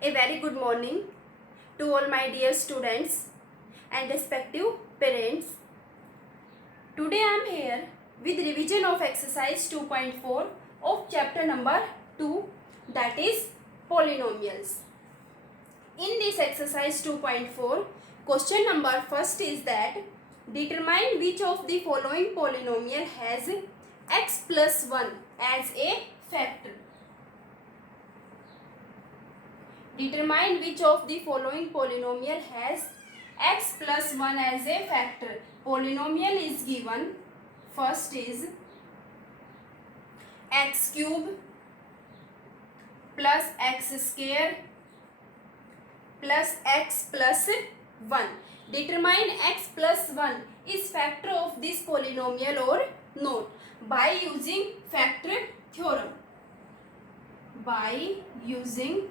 A very good morning to all my dear students and respective parents. Today I am here with revision of exercise 2.4 of chapter number 2, that is polynomials. In this exercise 2.4, question number first is that determine which of the following polynomial has x plus 1 as a factor. Determine which of the following polynomial has x plus 1 as a factor. Polynomial is given. First is x cube plus x square plus x plus 1. Determine x plus 1 is factor of this polynomial or not by using factor theorem. By using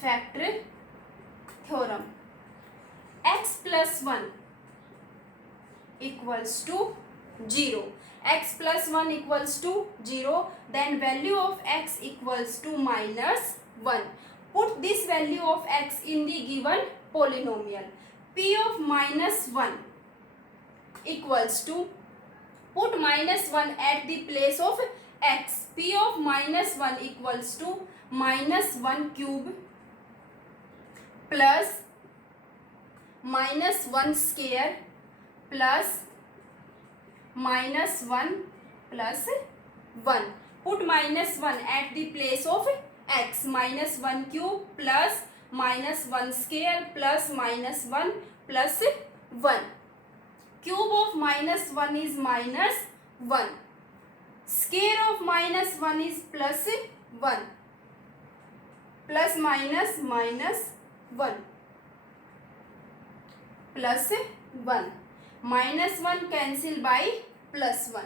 factor theorem, x plus 1 equals to 0. X plus 1 equals to 0, then value of x equals to minus 1. Put this value of x in the given polynomial. P of minus 1 equals to, put minus 1 at the place of x. P of minus 1 equals to minus 1 cube plus minus 1 square plus minus 1 plus 1. Put minus 1 at the place of x. Minus 1 cube plus minus 1 square plus minus 1 plus 1. Cube of minus 1 is minus 1. Square of minus 1 is plus 1. Plus minus minus 1 plus 1. Minus 1 cancel by plus 1.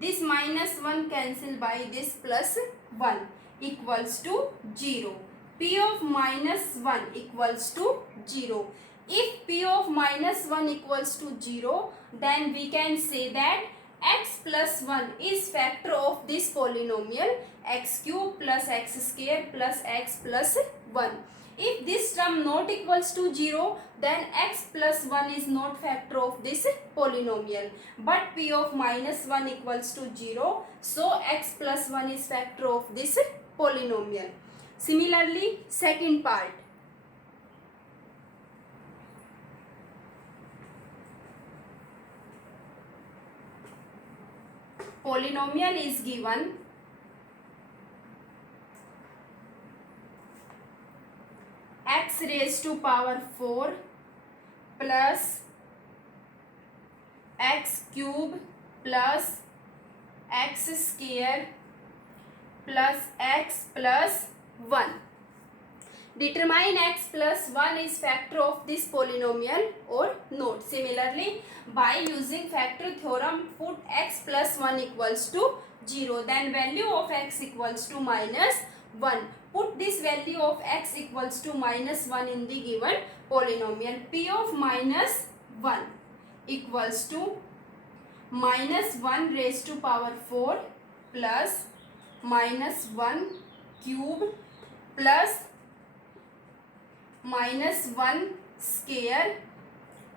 This minus 1 cancel by this plus 1 equals to 0. P of minus 1 equals to 0. If P of minus 1 equals to 0, then we can say that x plus 1 is factor of this polynomial, x cube plus x square plus x plus 1. If this term not equals to 0, then x plus 1 is not factor of this polynomial. But P of minus 1 equals to 0, so x plus 1 is factor of this polynomial. Similarly, second part. Polynomial is given. X raised to power 4 plus x cube plus x square plus x plus 1. Determine x plus 1 is factor of this polynomial or not. Similarly, by using factor theorem, put x plus 1 equals to 0. Then value of x equals to minus 1. Put this value of x equals to minus 1 in the given polynomial. P of minus 1 equals to minus 1 raised to power 4 plus minus 1 cube plus minus 1 square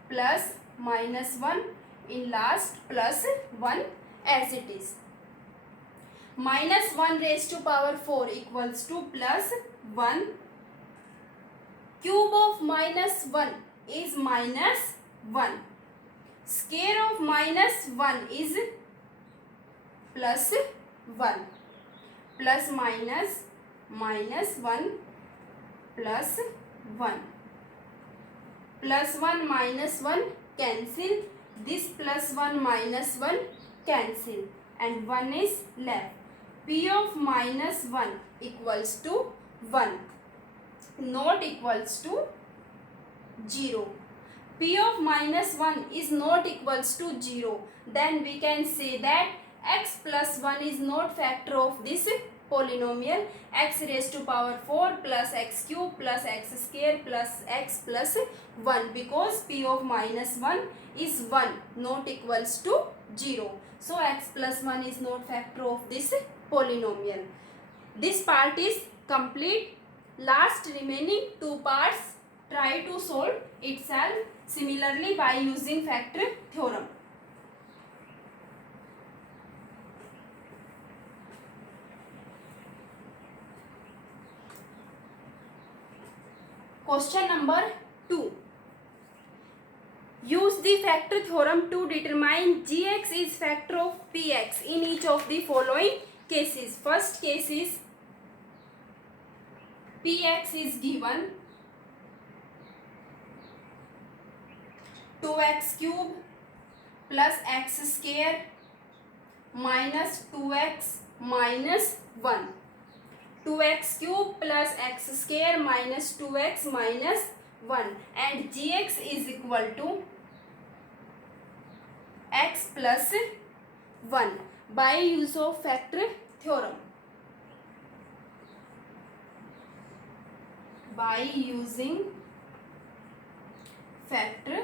plus minus 1 in last plus 1 as it is. Minus 1 raised to power 4 equals to plus 1. Cube of minus 1 is minus 1. Square of minus 1 is plus 1. Plus minus minus 1 plus 1. Plus 1 minus 1 cancel. This plus 1 minus 1 cancel. And 1 is left. P of minus 1 equals to 1. Not equals to 0. P of minus 1 is not equals to 0. Then we can say that x plus 1 is not factor of this polynomial. X raised to power 4 plus x cube plus x square plus x plus 1, because P of minus 1 is 1, not equals to 0. So x plus 1 is not factor of this polynomial. This part is complete. Last remaining two parts, try to solve itself similarly by using factor theorem. Question number 2. Use the factor theorem to determine gx is factor of px in each of the following cases. First case is px is given 2x cube plus x square minus 2x minus 1. 2x cube plus x square minus 2x minus 1, and gx is equal to x plus 1 by use of factor theorem. By using factor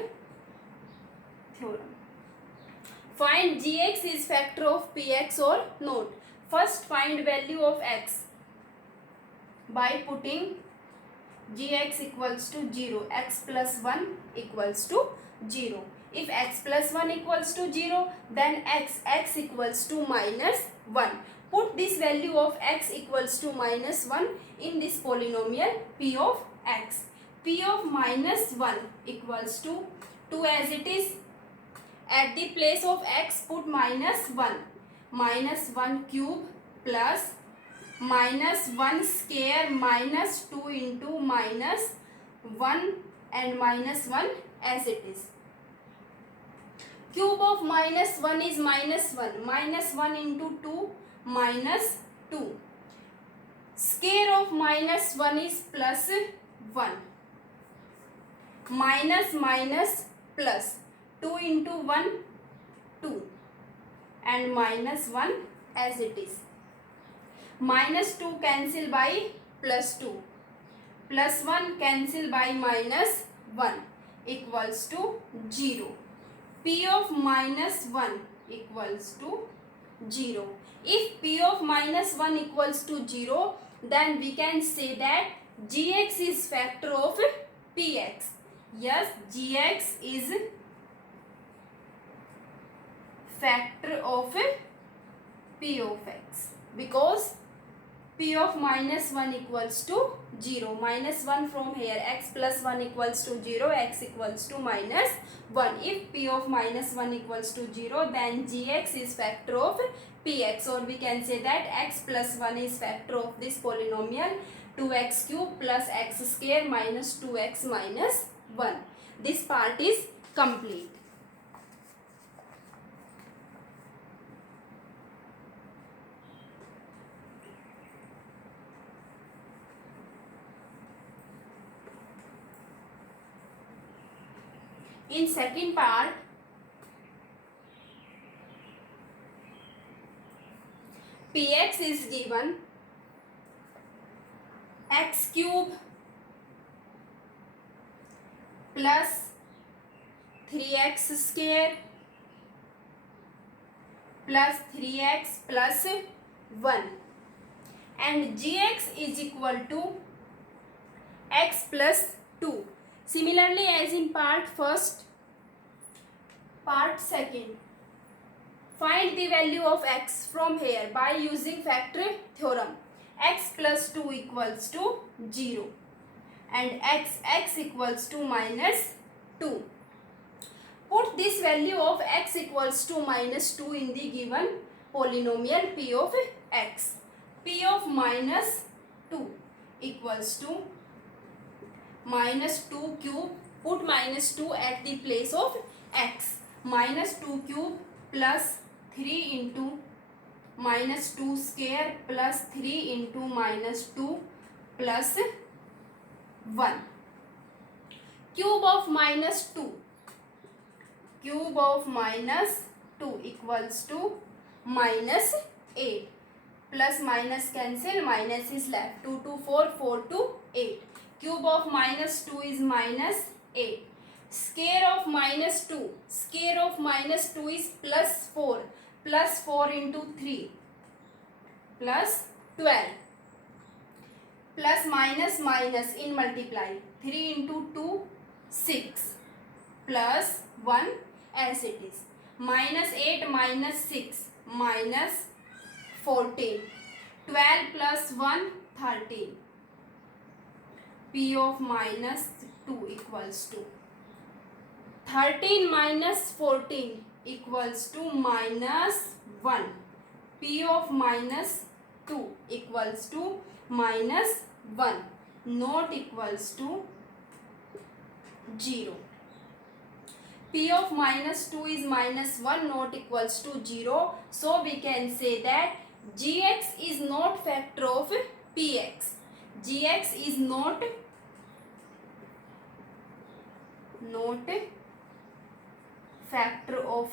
theorem. Find gx is factor of px or not. First find value of x by putting gx equals to 0, x plus 1 equals to 0. If x plus 1 equals to 0, then x equals to minus 1. Put this value of x equals to minus 1 in this polynomial p of x. P of minus 1 equals to 2 as it is. At the place of x put minus 1. Minus 1 cube plus minus 1 square minus 2 into minus 1 and minus 1 as it is. Cube of minus 1 is minus 1. Minus 1 into 2 minus 2. Square of minus 1 is plus 1. Minus minus plus 2 into 1 2 and minus 1 as it is. Minus 2 cancel by plus 2. Plus 1 cancel by minus 1 equals to 0. P of minus 1 equals to 0. If P of minus 1 equals to 0, then we can say that gx is factor of px. Yes, gx is factor of p of x because p of minus 1 equals to 0. Minus 1 from here, x plus 1 equals to 0, x equals to minus 1. If p of minus 1 equals to 0, then gx is factor of px, or we can say that x plus 1 is factor of this polynomial 2x cube plus x square minus 2x minus 1. This part is complete. In second part, px is given x cube plus 3x square plus 3x plus 1, and gx is equal to x plus 2. Similarly as in part first, part second, find the value of x from here by using factor theorem. X plus 2 equals to 0 and x equals to minus 2. Put this value of x equals to minus 2 in the given polynomial p of x. P of minus 2 equals to minus 2 cube, put minus 2 at the place of x. Minus 2 cube plus 3 into minus 2 square plus 3 into minus 2 plus 1. Cube of minus 2. Cube of minus 2 equals to minus 8. Plus minus cancel, minus is left. 2 to 4, 4 to 8. Cube of minus 2 is minus 8. Square of minus 2. Square of minus 2 is plus 4. Plus 4 into 3. plus 12 plus minus minus in multiply 3 into 2 6 plus 1 as it is minus 8 minus 6 minus 14 12 plus 1 13 p of minus 2 equals to 13 minus 14 equals to minus 1 p of minus 2 equals to minus 1 not equals to 0. P of minus 2 is minus 1 not equals to 0. So we can say that gx is not factor of px. Gx is not factor of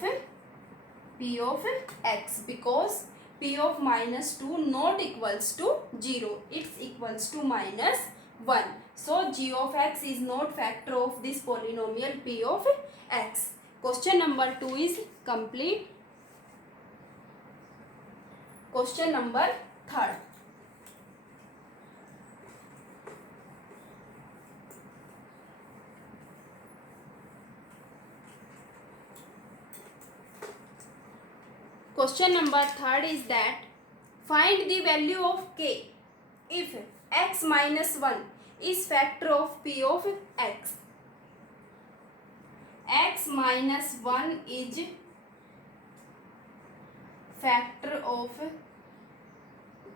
p of x because p of minus 2 not equals to 0. It's equals to minus 1. So g of x is not factor of this polynomial p of x. Question number 2 is complete. Question number 3. Question number 3 is that find the value of k if x minus 1 is factor of p of x. X minus 1 is factor of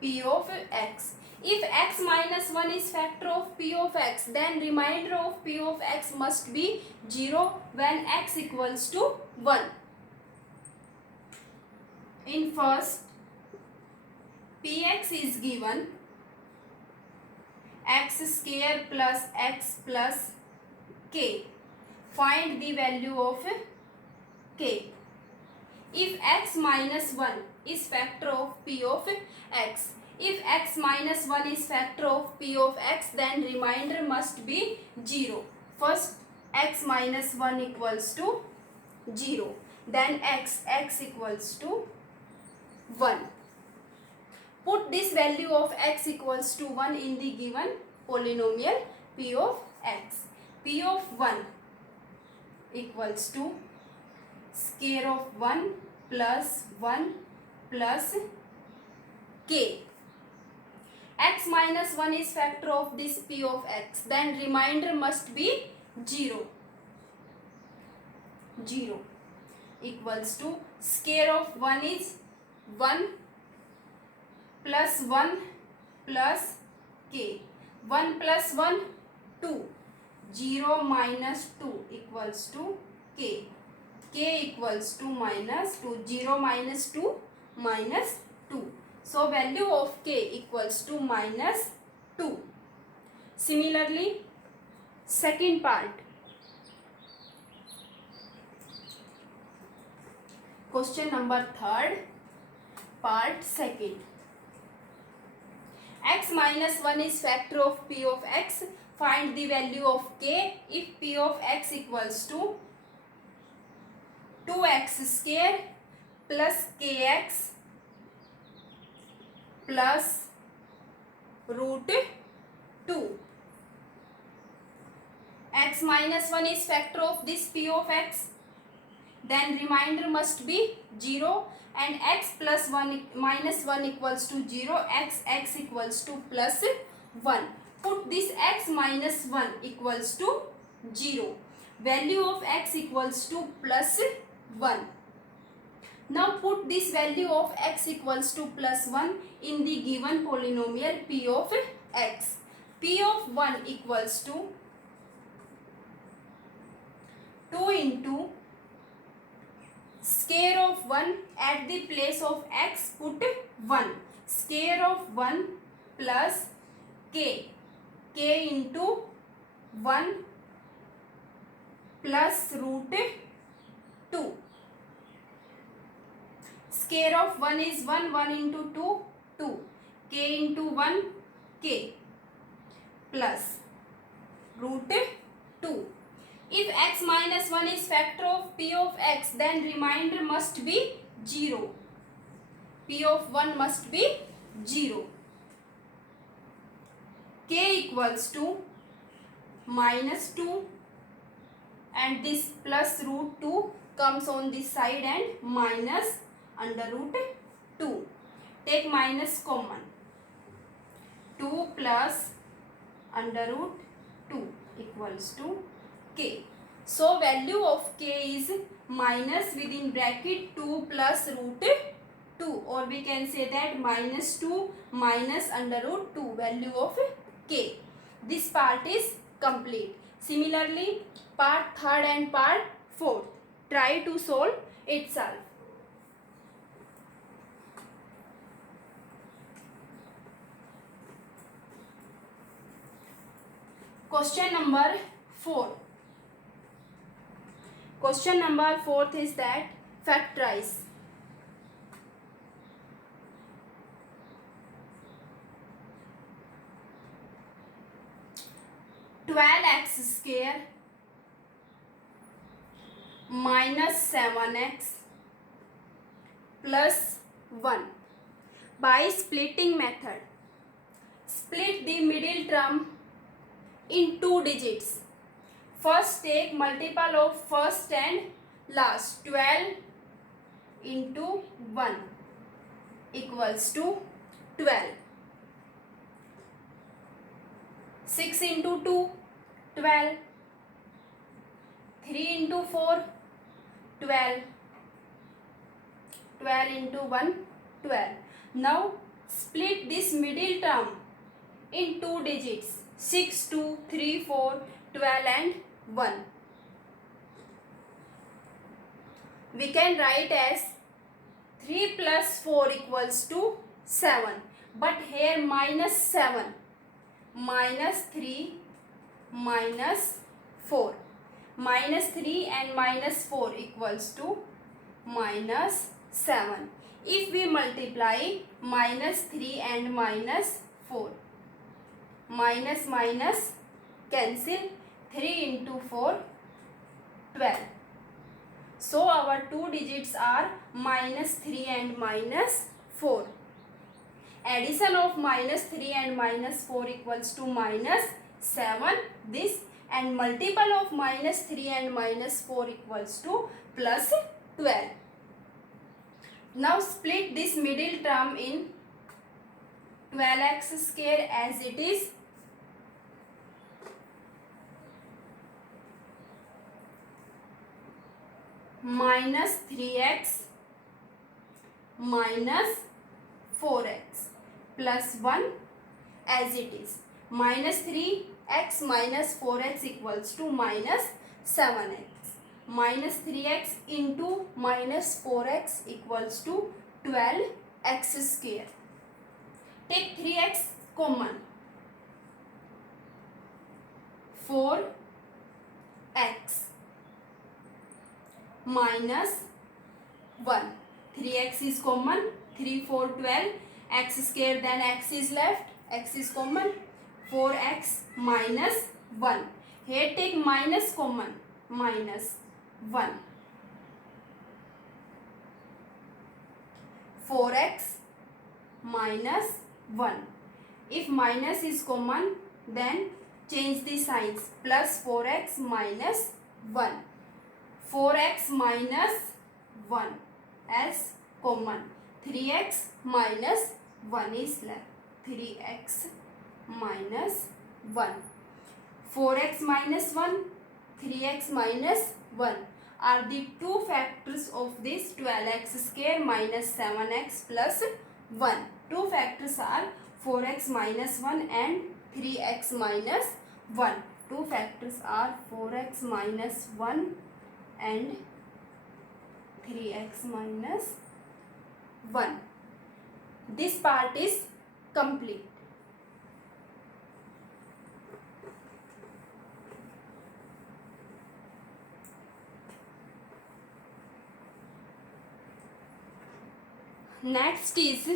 p of x. If x minus 1 is factor of p of x, then remainder of p of x must be 0 when x equals to 1. In first, px is given x square plus x plus k. Find the value of k. If x minus 1 is factor of p of x, if x minus 1 is factor of p of x, then remainder must be 0. First, x minus 1 equals to 0. Then x equals to 1. Put this value of x equals to 1 in the given polynomial p of x. P of 1 equals to square of 1 plus 1 plus k. X minus 1 is factor of this p of x. Then remainder must be 0. 0 equals to square of 1 is 1 plus 1 plus k. 1 plus 1 2. 0 minus 2 equals to k. K equals to minus 2. 0 minus 2 minus 2. So value of k equals to minus 2. Similarly, second part. Question number 3rd, part 2nd. X minus 1 is factor of p of x. Find the value of k if p of x equals to 2x square plus kx plus root 2. X minus 1 is factor of this p of x. Then remainder must be 0 and x plus 1 minus 1 equals to 0. X equals to plus 1. Put this x minus 1 equals to 0. Value of x equals to plus 1. Now put this value of x equals to plus 1 in the given polynomial p of x. P of 1 equals to 2 into square of 1 at the place of x put 1. Square of 1 plus k. K into 1 plus root 2. Square of 1 is 1. 1 into 2, 2. K into 1, k plus root 2. If x minus 1 is factor of p of x, then remainder must be 0. P of 1 must be 0. K equals to -2 and this plus root 2 comes on this side and minus under root 2. Take minus common. 2 plus under root 2 equals to K. So value of K is minus within bracket 2 plus root 2, or we can say that -2 minus under root 2 value of K. This part is complete. Similarly, part 3rd and part 4th. Try to solve itself. Question number 4. Question number 4th is that factorize. (12x square minus 7x plus 1) by splitting method. Split the middle term in 2 digits. First take multiple of first and last. 12 into 1 equals to 12. 6 into 2, 12. 3 into 4, 12. 12 into 1, 12. Now split this middle term in 2 digits. 6, 2, 3, 4, 12 and 1. We can write as 3 plus 4 equals to 7. But here minus 7. Minus 3 minus 4. Minus 3 and minus 4 equals to minus 7. If we multiply minus 3 and minus 4, minus minus cancel, 3 into 4, 12. So our 2 digits are minus 3 and minus 4. Addition of minus 3 and minus 4 equals to minus 7. This, and multiple of minus 3 and minus 4 equals to plus 12. Now split this middle term in 12x square as it is. Minus 3x minus 4x plus 1 as it is. Minus 3x minus 4x equals to minus 7x. Minus 3x into minus 4x equals to 12x square. Take 3x common. 4x minus 1. 3x is common. 3, 4, 12. X square, then x is left. X is common. 4x minus 1. Here take minus common. Minus 1. 4x minus 1. If minus is common, then change the signs. Plus 4x minus 1. 4x minus 1 as common. 3x minus 1 is left. 3x minus 1. 4x minus 1, 3x minus 1 are the two factors of this 12x square minus 7x plus 1. Two factors are 4x minus 1 and 3x minus 1. Two factors are 4x minus 1 and 3x minus 1. This part is complete. Next is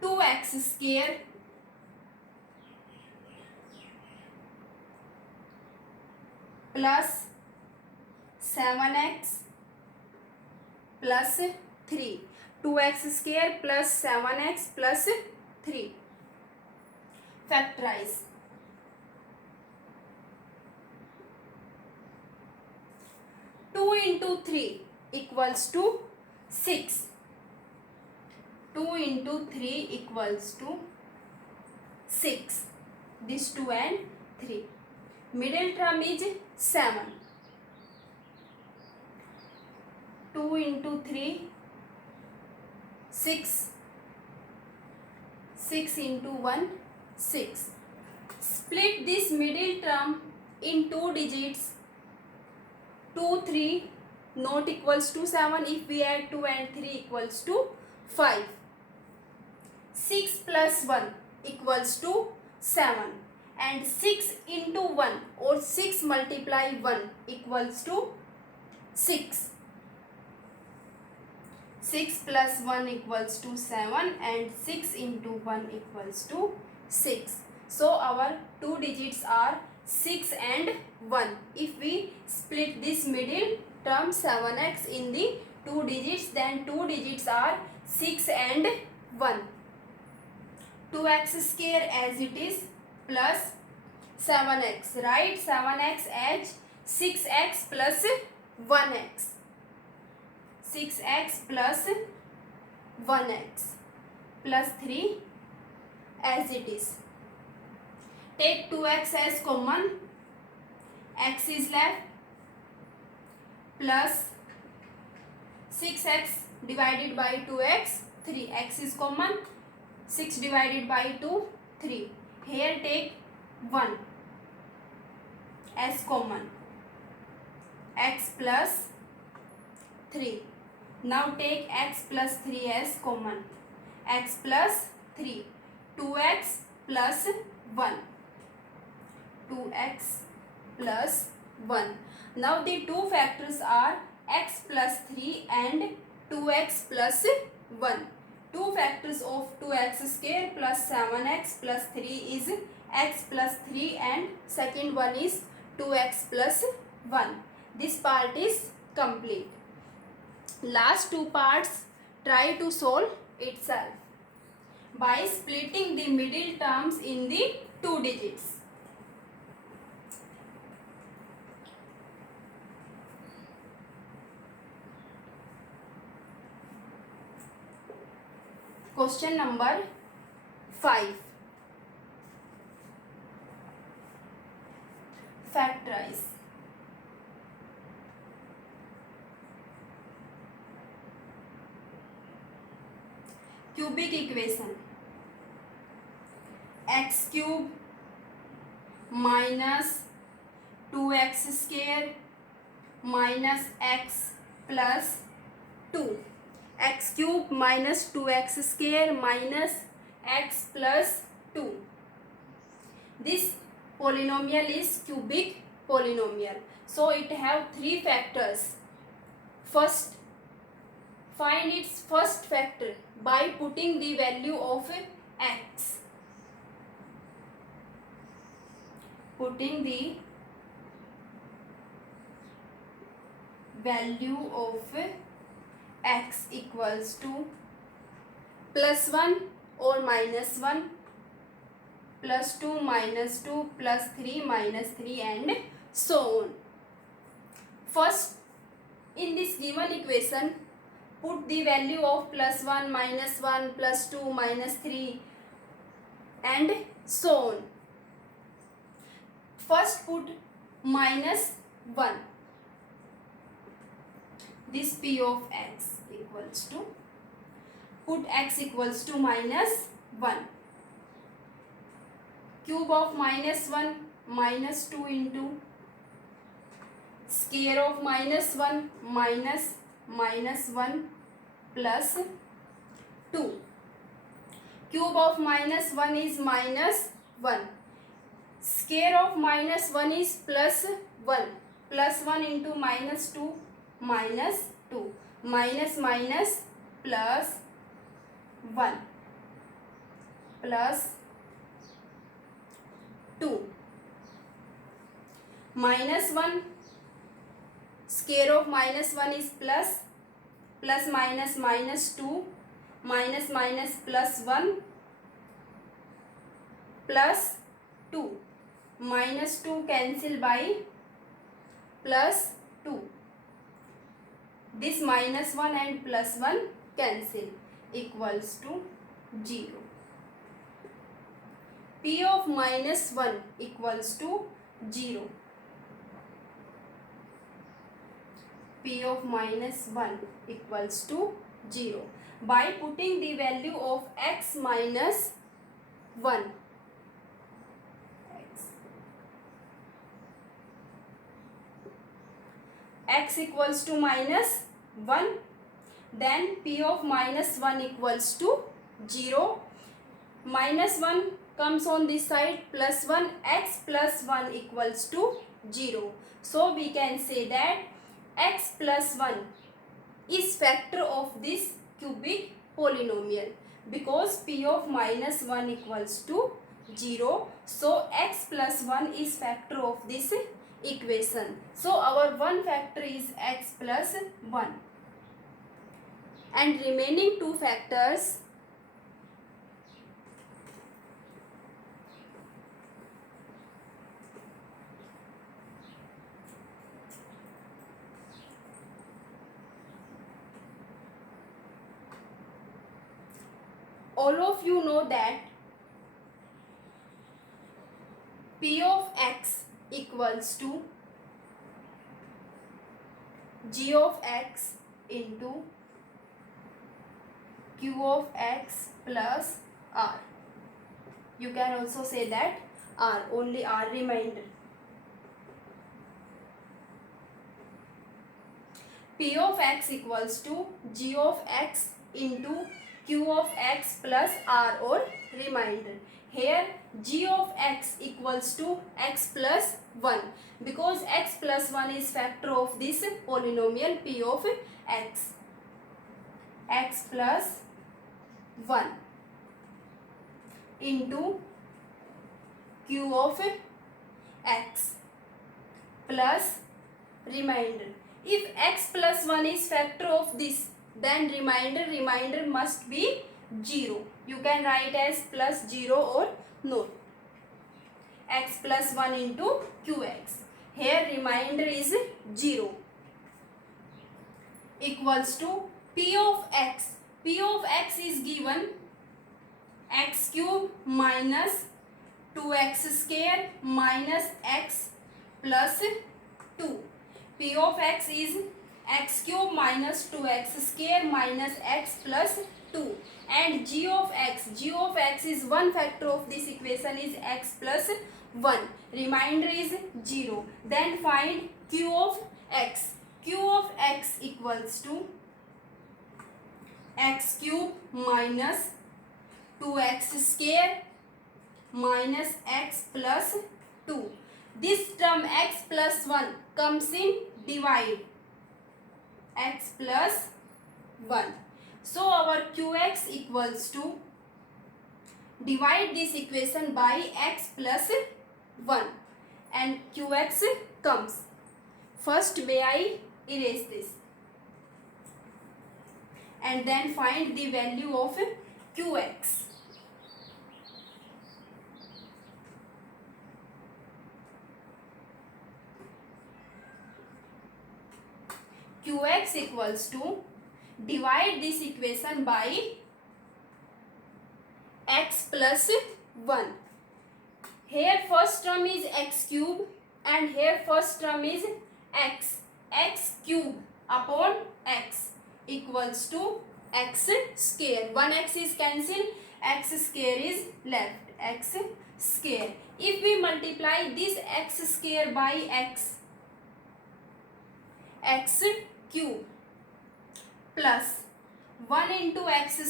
2x square plus 7x plus 3. 2x square plus 7x plus 3. Factorize. 2 into 3 equals to 6. 2 into 3 equals to 6. This 2 and 3. Middle term is 7. 2 into 3, 6. 6 into 1, 6. Split this middle term in 2 digits. 2, 3 not equals to 7. If we add 2 and 3 equals to 5. 6 plus 1 equals to 7. And 6 into 1 or 6 multiply 1 equals to 6. 6 plus 1 equals to 7 and 6 into 1 equals to 6. So our two digits are 6 and 1. If we split this middle term 7x in the two digits, then two digits are 6 and 1. 2x square as it is plus 7x. Write 7x as 6x plus 1x. 6x plus 1x plus 3 as it is. Take 2x as common. X is left plus 6x divided by 2x, 3x is common. 6 divided by 2, 3. Here take 1 as common. X plus 3. Now take x plus 3 as common. X plus 3. 2x plus 1. 2x plus 1. Now the two factors are x plus 3 and 2x plus 1. Two factors of 2x square plus 7x plus 3 is x plus 3 and second one is 2x plus 1. This part is complete. Last two parts try to solve itself by splitting the middle terms in the two digits. Question number 5. Factorize. Cubic equation. X cube minus 2x square minus x plus 2. X cube minus 2x square minus x plus 2. This polynomial is cubic polynomial. So it have three factors. First, find its first factor by putting the value of x. Putting the value of x equals to plus 1 or minus 1, plus 2 minus 2, plus 3 minus 3 and so on. First, in this given equation, put the value of plus 1, minus 1, plus 2, minus 3 and so on. First put minus 1. This p of x equals to, put x equals to minus 1. Cube of minus 1, minus 2 into square of minus 1, minus 1 plus 2. Cube of minus 1 is minus 1. Square of minus 1 is plus 1. Plus 1 into minus 2, minus 2. Minus minus plus 1 plus 2. Minus 1, square of minus 1 is plus plus minus minus 2, minus minus plus 1 plus 2, minus 2 cancel by plus 2. This minus 1 and plus 1 cancel, equals to 0. P of minus 1 equals to 0. P of minus 1 equals to 0 by putting the value of x minus 1. X equals to minus 1, then P of minus 1 equals to 0. Minus 1 comes on this side, plus 1, x plus 1 equals to 0. So we can say that x plus 1 is factor of this cubic polynomial, because P of minus 1 equals to 0. So x plus 1 is factor of this equation. So our one factor is x plus 1, and remaining two factors all of you know that P of x equals to g of x into q of x plus r. You can also say that r, only r remainder. P of x equals to g of x into q of x plus r or remainder. Here g of x equals to x plus 1, because x plus 1 is factor of this polynomial P of x. X plus 1 into q of x plus remainder. If x plus 1 is factor of this, then remainder must be 0. You can write as plus 0 or no. X plus 1 into qx. Here remainder is 0, equals to P of x. P of x is given x cube minus 2x square minus x plus 2. P of x is x cube minus 2x square minus x plus 2, and g of x is one factor of this equation is x plus 1, remainder is 0. Then find q of x. Q of x equals to x cube minus 2x square minus x plus 2. This term x plus 1 comes in divide, x plus 1. So our qx equals to divide this equation by x plus 1 and qx comes. First may I erase this and then find the value of qx. Qx equals to divide this equation by x plus 1. Here first term is x cube and here first term is x. X cube upon x equals to x square. One x is cancelled, x square is left, x square. If we multiply this x square by x cube plus 1 into x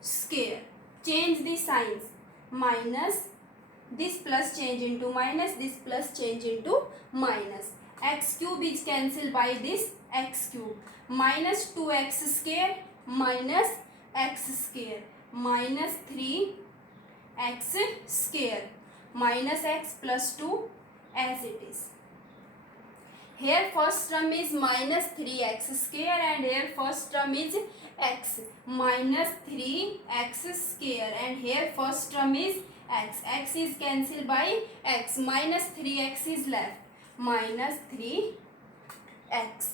square, change the signs, minus, this plus change into minus, this plus change into minus. X cube is cancelled by this x cube, minus 2x square minus x square, minus 3x square, minus x plus 2 as it is. Here first term is minus 3x square and here first term is x minus 3x square and here first term is x. X is cancelled by x. Minus 3x is left. Minus 3x.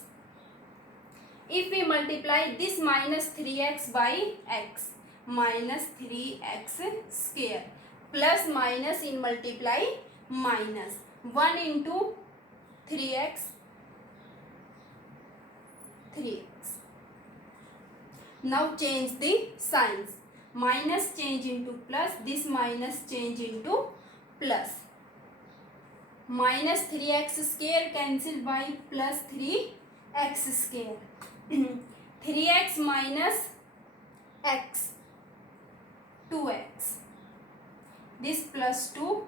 If we multiply this minus 3x by x, minus 3x square plus minus in multiply minus 1 into 3x 3x. Now change the signs. Minus change into plus, this minus change into plus. Minus 3x square cancelled by plus 3x square. 3x minus x 2x. This plus 2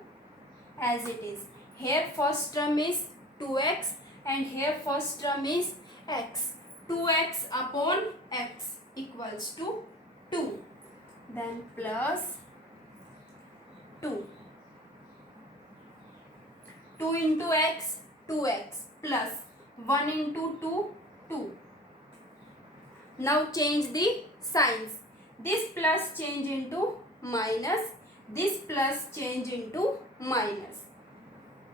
as it is. Here first term is 2x and here first term is x. 2x upon x equals to 2. Then plus 2. 2 into x, 2x plus 1 into 2, 2. Now change the signs. This plus change into minus. This plus change into minus.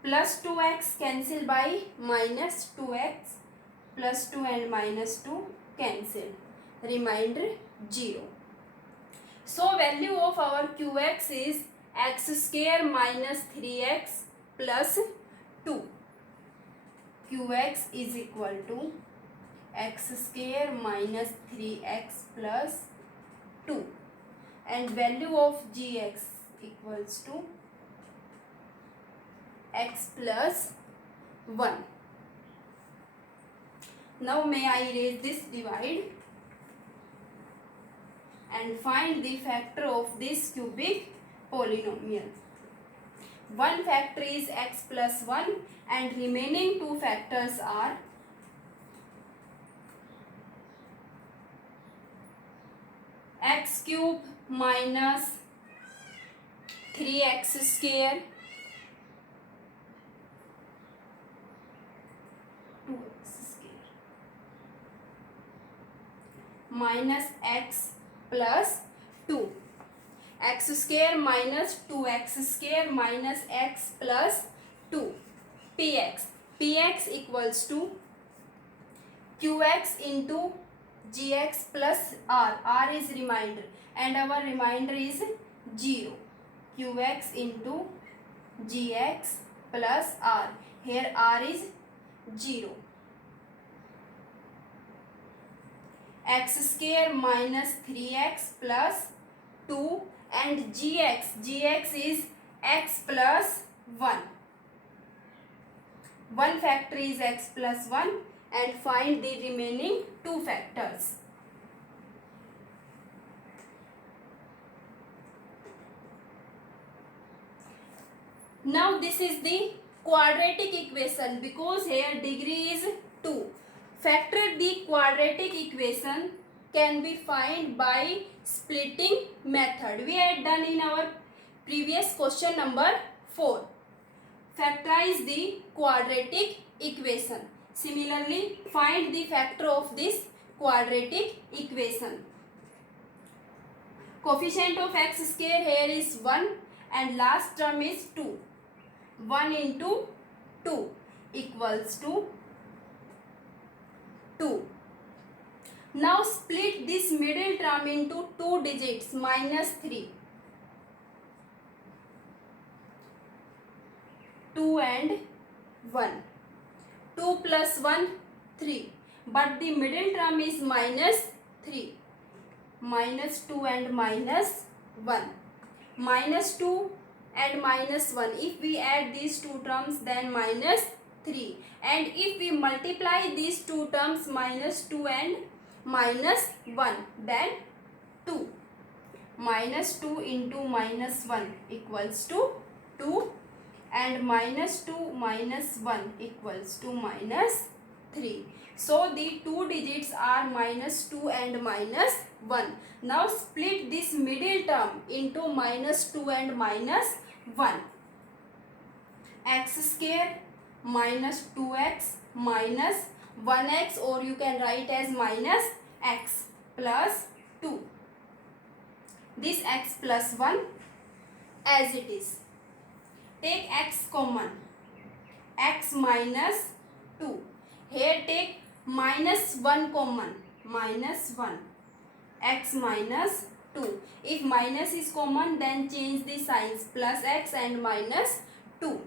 Plus 2x cancelled by minus 2x. Plus 2 and minus 2 cancelled. Remainder 0. So value of our qx is x square minus 3x plus 2. Qx is equal to x square minus 3x plus 2 and value of gx equals to x plus 1. Now may I erase this divide and find the factor of this cubic polynomial. One factor is x plus 1 and remaining two factors are x cube minus 3x square 2x square minus x plus 2. X square minus 2x square minus x plus 2. Px. Px equals to qx into gx plus r. R is remainder and our remainder is 0. Qx into gx plus r. Here r is 0. X square minus 3x plus 2 and gx. Gx is x plus 1. One factor is x plus 1 and find the remaining two factors. Now this is the quadratic equation because here degree is 2. Factor the quadratic equation can be found by splitting method. We had done in our previous question number 4. Factorize the quadratic equation. Similarly, find the factor of this quadratic equation. Coefficient of x square here is 1 and last term is 2. 1 into 2 equals to 2. Now split this middle term into 2 digits minus 3. 2 and 1. 2 plus 1, 3. But the middle term is minus 3. Minus 2 and minus 1. Minus 2 and minus 1. If we add these two terms, then minus 3. And if we multiply these two terms, minus 2 and minus 1, then 2. Minus 2 into minus 1 equals to 2. And minus 2 minus 1 equals to minus 3. So the two digits are minus 2 and minus 1. Now split this middle term into minus 2 and minus 1. X square minus 2x minus 1x, or you can write as minus x plus 2. This x plus 1 as it is. Take x common, x minus 2. Here take minus 1 common, minus 1, x minus 2. If minus is common, then change the signs, plus x and minus 2.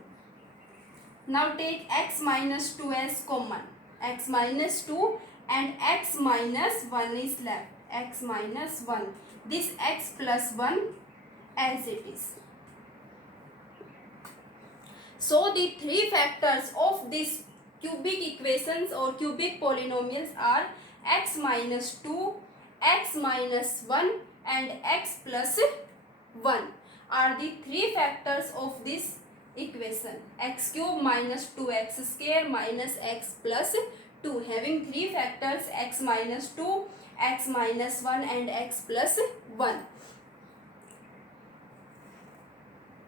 Now take x minus 2 as common, x minus 2 and x minus 1 is left, x minus 1. This x plus 1 as it is. So the three factors of this cubic equations or cubic polynomials are x minus 2, x minus 1 and x plus 1 are the three factors of this equation, x cube minus 2x square minus x plus 2, having three factors, x minus 2, x minus 1 and x plus 1.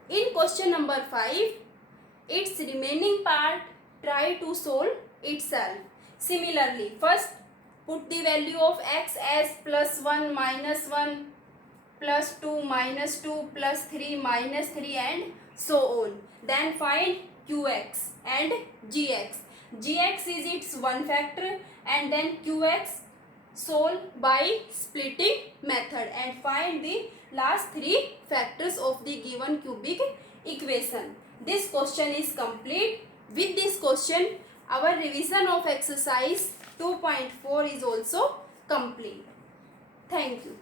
In question number 5, its remaining part try to solve itself. Similarly, first put the value of x as plus 1 minus 1 plus 2 minus 2 plus 3 minus 3 and so on. Then find qx and gx. Gx is its one factor and then qx solve by splitting method and find the last three factors of the given cubic equation. This question is complete. With this question, our revision of exercise 2.4 is also complete. Thank you.